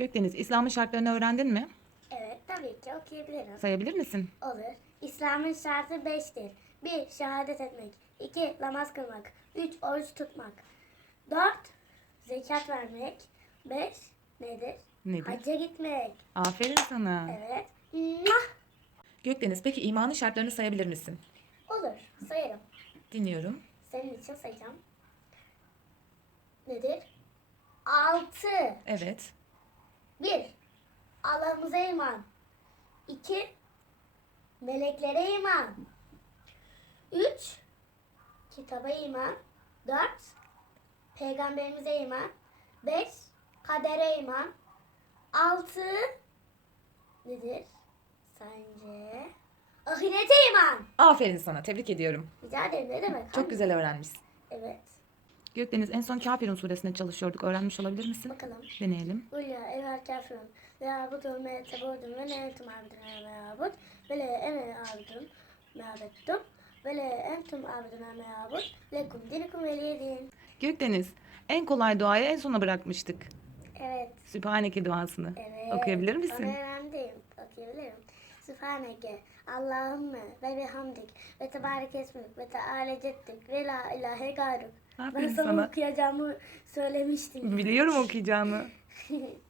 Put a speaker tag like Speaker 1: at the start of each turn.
Speaker 1: Gökdeniz, İslam'ın şartlarını öğrendin mi?
Speaker 2: Evet tabii ki okuyabilirim.
Speaker 1: Sayabilir misin?
Speaker 2: Olur. İslam'ın şartı beştir. 1. Şehadet etmek. 2. Namaz kılmak. 3. Oruç tutmak. 4. Zekat vermek. 5. Nedir?
Speaker 1: Nedir?
Speaker 2: Hacca gitmek.
Speaker 1: Aferin sana.
Speaker 2: Evet. Mwah!
Speaker 1: Gökdeniz, peki imanın şartlarını sayabilir misin?
Speaker 2: Olur. Sayarım.
Speaker 1: Dinliyorum.
Speaker 2: Senin için sayacağım. Nedir? 6.
Speaker 1: Evet.
Speaker 2: 1. Allah'ımıza iman. 2. Meleklere iman. 3. Kitaba iman. 4. Peygamberimize iman. 5. Kadere iman. 6. Nedir? Sence? Ahirete iman.
Speaker 1: Aferin sana, tebrik ediyorum.
Speaker 2: Rica ederim ne demek?
Speaker 1: Çok güzel öğrenmişsin.
Speaker 2: Evet.
Speaker 1: Gökdeniz, en son Kafirun suresinde çalışıyorduk. Öğrenmiş olabilir misin?
Speaker 2: Bakalım.
Speaker 1: Deneyelim.
Speaker 2: Kul ya eyyuhel kafirun. La abudu me tebudun ve ne entum abiduna me abud. Ve le ene abidun me abettum. Ve le entum abiduna me abud. Lekum dinikum veliyedin.
Speaker 1: Gökdeniz, en kolay duayı en sona bırakmıştık.
Speaker 2: Evet.
Speaker 1: Sübhaneke duasını.
Speaker 2: Evet.
Speaker 1: Okuyabilir misin?
Speaker 2: Okuyabilirim. Sübhaneke Allahümme ve bihamdik ve tebarek esmik ve teala cettik ve la ilahe gayruk. Ben sana
Speaker 1: sana.
Speaker 2: okuyacağımı söylemiştim.
Speaker 1: Biliyorum okuyacağını.